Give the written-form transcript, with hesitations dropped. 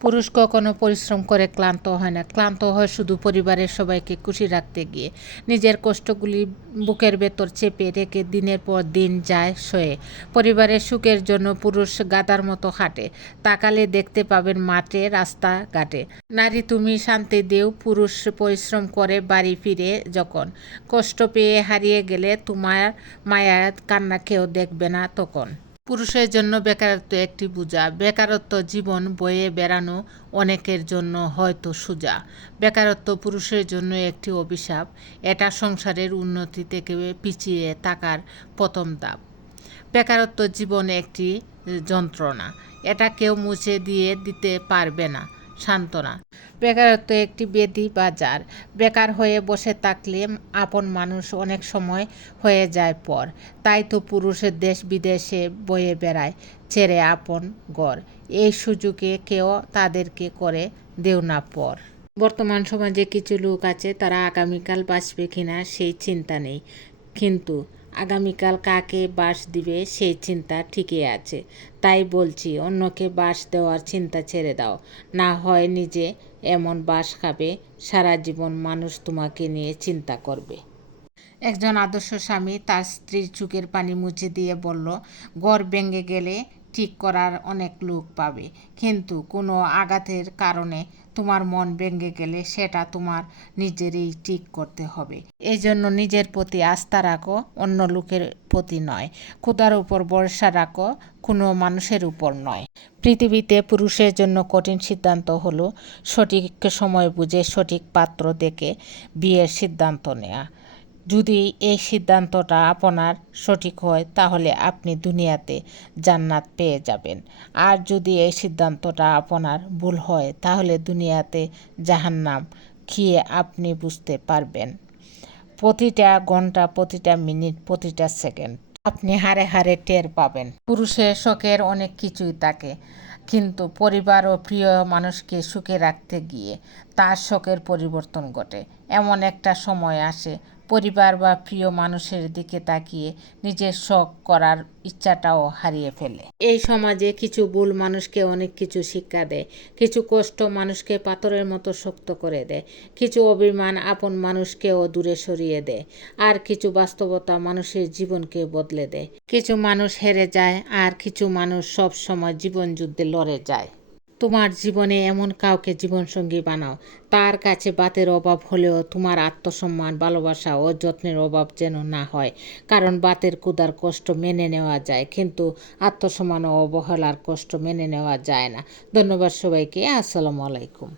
পুরুষ কখনো পরিশ্রম করে ক্লান্ত হয় না, ক্লান্ত হয় শুধু পরিবারের সবাইকে খুশি রাখতে গিয়ে। নিজের কষ্টগুলি বুকের ভেতর চেপে রেখে দিনের পর দিন যায় সয়ে। পরিবারের সুখের জন্য পুরুষ গাধার মতো হাঁটে, তাকালে দেখতে পাবেন মাঠে রাস্তাঘাটে। নারী তুমি শান্তি দেও, পুরুষ পরিশ্রম করে বাড়ি ফিরে যখন। কষ্ট পেয়ে হারিয়ে গেলে তোমার মায়া কান্না কেউ দেখবে না তখন। পুরুষের জন্য বেকারত্ব একটি বোঝা, বেকারত্ব জীবন বয়ে বেড়ানো অনেকের জন্য হয়তো সোজা। বেকারত্ব পুরুষের জন্য একটি অভিশাপ, এটা সংসারের উন্নতি থেকে পিছিয়ে থাকার প্রথম ধাপ। বেকারত্ব জীবনে একটি যন্ত্রণা, এটা কেউ মুছে দিয়ে দিতে পারবে না। সান্ত্বনা, বেকারত্ব একটি ব্যাধি বাজার। বেকার হয়ে বসে থাকলে আপন মানুষ অনেক সময় হয়ে যায় পর। তাই তো পুরুষের দেশ বিদেশে বয়ে বেড়ায় ছেড়ে আপন ঘর। এই সুযোগে কেউ তাদেরকে করে দেও না পর। বর্তমান সমাজে কিছু লোক আছে, তারা আগামীকাল বাঁচবে কিনা সেই চিন্তা নেই, কিন্তু আগামীকাল কাকে বাস দিবে সেই চিন্তা ঠিকই আছে। তাই বলছি, অন্যকে বাস দেওয়ার চিন্তা ছেড়ে দাও, না হয় নিজে এমন বাস খাবে সারা জীবন মানুষ তোমাকে নিয়ে চিন্তা করবে। একজন আদর্শ স্বামী তার স্ত্রীর চোখের পানি মুছে দিয়ে বলল, ঘর ভেঙে গেলে ঠিক করার অনেক লোক পাবে, কিন্তু কোনো আঘাতের কারণে তোমার মন ভেঙে গেলে সেটা তোমার নিজেরই ঠিক করতে হবে। এই জন্য নিজের প্রতি আস্থা রাখো, অন্য লোকের প্রতি নয়। খোদার উপর ভরসা রাখো, কোনো মানুষের উপর নয়। পৃথিবীতে পুরুষের জন্য কঠিন সিদ্ধান্ত হলো সঠিক সময় বুঝে সঠিক পাত্র দেখে বিয়ের সিদ্ধান্ত নেওয়া। যদি এই সিদ্ধান্তটা আপনার সঠিক হয় তাহলে আপনি দুনিয়াতে জান্নাত পেয়ে যাবেন, আর যদি এই সিদ্ধান্তটা আপনার ভুল হয় তাহলে দুনিয়াতে জাহান্নাম খেয়ে আপনি বুঝতে পারবেন। প্রতিটা ঘন্টা, প্রতিটা মিনিট, প্রতিটা সেকেন্ড আপনি হারে হারে টের পাবেন। পুরুষের শখের অনেক কিছুই থাকে, কিন্তু পরিবার ও প্রিয় মানুষকে সুখে রাখতে গিয়ে তার শখের পরিবর্তন ঘটে। এমন একটা সময় আসে পরিবার বা প্রিয় মানুষের দিকে তাকিয়ে নিজের শখ করার ইচ্ছাটাও হারিয়ে ফেলে। এই সমাজে কিছু ভুল মানুষকে অনেক কিছু শিক্ষা দেয়, কিছু কষ্ট মানুষকে পাথরের মতো শক্ত করে দেয়, কিছু অভিমান আপন মানুষকেও দূরে সরিয়ে দেয়, আর কিছু বাস্তবতা মানুষের জীবনকে বদলে দেয়। কিছু মানুষ হেরে যায়, আর কিছু মানুষ সব সময় জীবন যুদ্ধে লড়ে যায়। তোমার জীবনে এমন কাউকে জীবনসঙ্গী বানাও, তার কাছে বাতের অভাব হলেও তোমার আত্মসম্মান, ভালোবাসা ও যত্নের অভাব যেন না হয়। কারণ বাতের ক্ষুধার কষ্ট মেনে নেওয়া যায়, কিন্তু আত্মসম্মান ও অবহেলার কষ্ট মেনে নেওয়া যায় না। ধন্যবাদ সবাইকে। আসসালামু আলাইকুম।